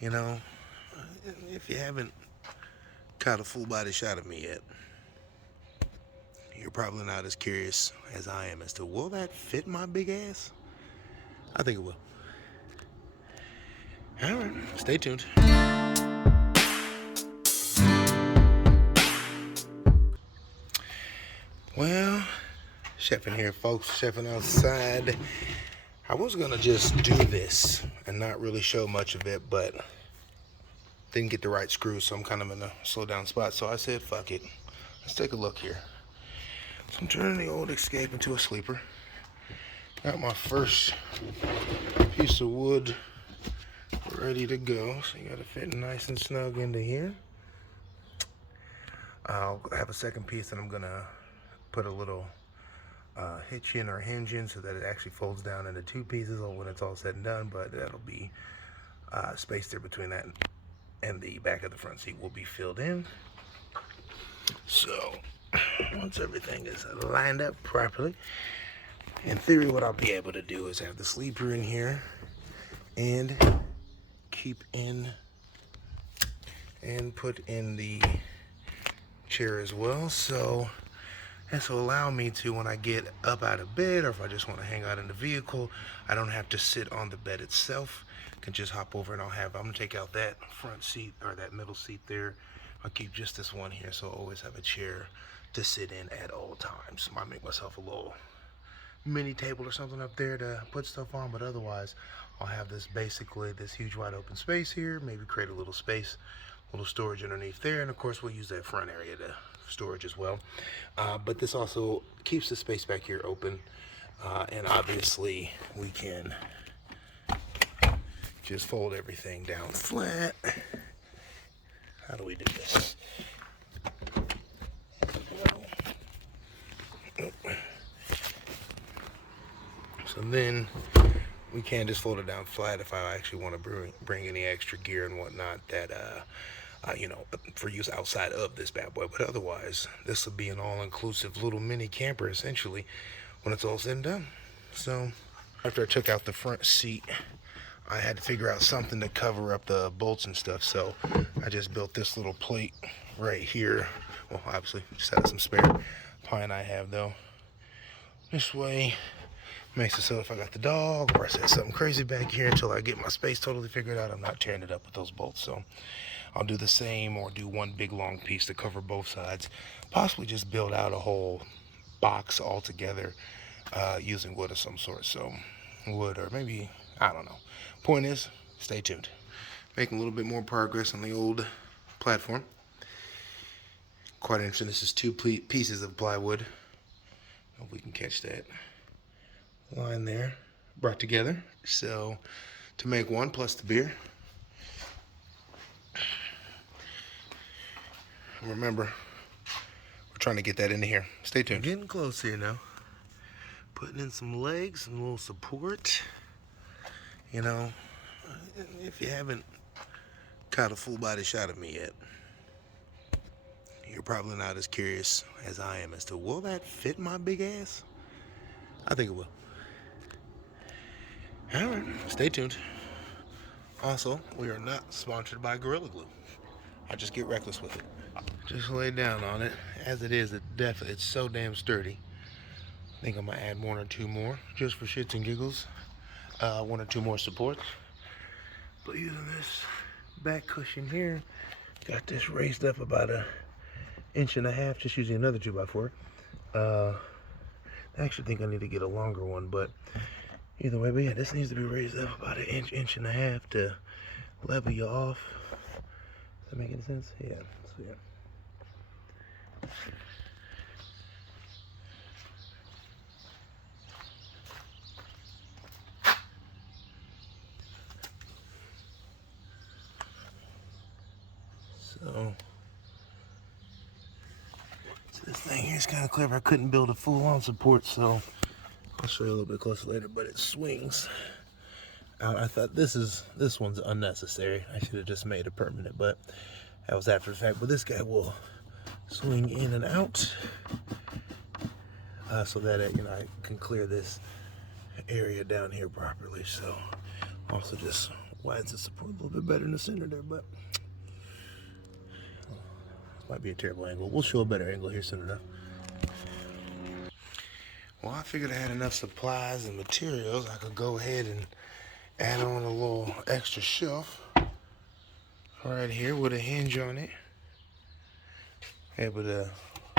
You know, if you haven't caught a full body shot of me yet, you're probably not as curious as I am as to will that fit my big ass? I think it will. All right, stay tuned. Well, Cheffen here, folks. Cheffen Outside. I was gonna just do this and not really show much of it, but didn't get the right screw, so I'm kind of in a slow down spot. So I said, fuck it. Let's take a look here. So I'm turning the old Escape into a sleeper. Got my first piece of wood ready to go. So you gotta fit nice and snug into here. I'll have a second piece that I'm gonna put a little hitch in or hinge in so that it actually folds down into two pieces when it's all said and done, but that'll be space there between that and the back of the front seat will be filled in. So once everything is lined up properly, in theory what I'll be able to do is have the sleeper in here and keep in and put in the chair as well. So this will allow me to, when I get up out of bed or if I just want to hang out in the vehicle, I don't have to sit on the bed itself. I can just hop over and I'm gonna take out that front seat or that middle seat there. I'll keep just this one here, so I'll always have a chair to sit in at all times. I might make myself a little mini table or something up there to put stuff on, but otherwise I'll have this basically this huge wide open space here, maybe create a little space, a little storage underneath there, and of course we'll use that front area to storage as well. But this also keeps the space back here open, and obviously we can just fold everything down flat. How do we do this? So then we can just fold it down flat if I actually want to bring any extra gear and whatnot that for use outside of this bad boy. But otherwise, this will be an all-inclusive little mini camper essentially when it's all said and done. So after I took out the front seat, I had to figure out something to cover up the bolts and stuff. So I just built this little plate right here. Well, obviously, just had some spare pine I have though. This way makes it so if I got the dog or I said something crazy back here until I get my space totally figured out, I'm not tearing it up with those bolts. So I'll do the same or do one big long piece to cover both sides. Possibly just build out a whole box altogether using wood of some sort. So wood or maybe, I don't know. Point is, stay tuned. Making a little bit more progress on the old platform. Quite interesting. This is two pieces of plywood. Hope we can catch that line there. Brought together. So to make one plus the beer. Remember, we're trying to get that into here. Stay tuned. Getting close here now. Putting in some legs, some little support. You know, if you haven't caught a full body shot of me yet, you're probably not as curious as I am as to will that fit my big ass? I think it will. All right, stay tuned. Also, we are not sponsored by Gorilla Glue. I just get reckless with it. Just lay down on it. As it is, it's so damn sturdy. I think I'm gonna add one or two more just for shits and giggles. One or two more supports. But using this back cushion here, got this raised up about 1.5 inches, just using another 2x4. I actually think I need to get a longer one, but either way, but yeah, this needs to be raised up about 1.5 inches to level you off. Does that make any sense? Yeah, so yeah. So this thing here is kind of clever. I couldn't build a full-on support, so I'll show you a little bit closer later, but it swings. I thought this one's unnecessary. I should have just made it permanent, but that was after the fact. But this guy will swing in and out so that I can clear this area down here properly. So also just why is the support a little bit better in the center there, but might be a terrible angle. We'll show a better angle here soon enough. Well, I figured I had enough supplies and materials. I could go ahead and add on a little extra shelf right here with a hinge on it. Able to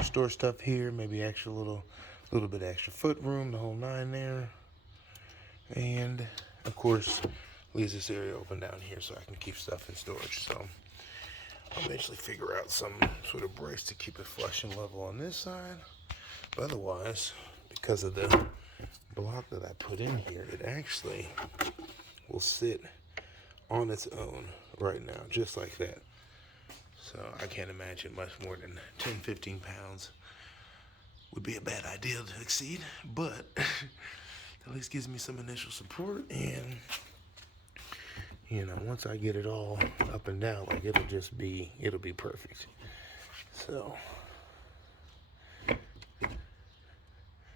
store stuff here, maybe extra little bit extra foot room, the whole 9 there. And of course, leaves this area open down here so I can keep stuff in storage. So I'll eventually figure out some sort of brace to keep it flush and level on this side. But otherwise, because of the block that I put in here, it actually will sit on its own right now, just like that. So I can't imagine much more than 10, 15 pounds would be a bad idea to exceed, but at least gives me some initial support. And you know, once I get it all up and down, like it'll be perfect. So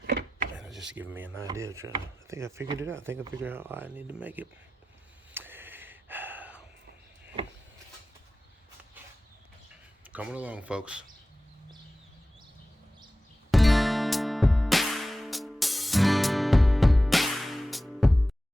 it's just giving me an idea. I think I figured it out. I think I figured out how I need to make it. Coming along, folks.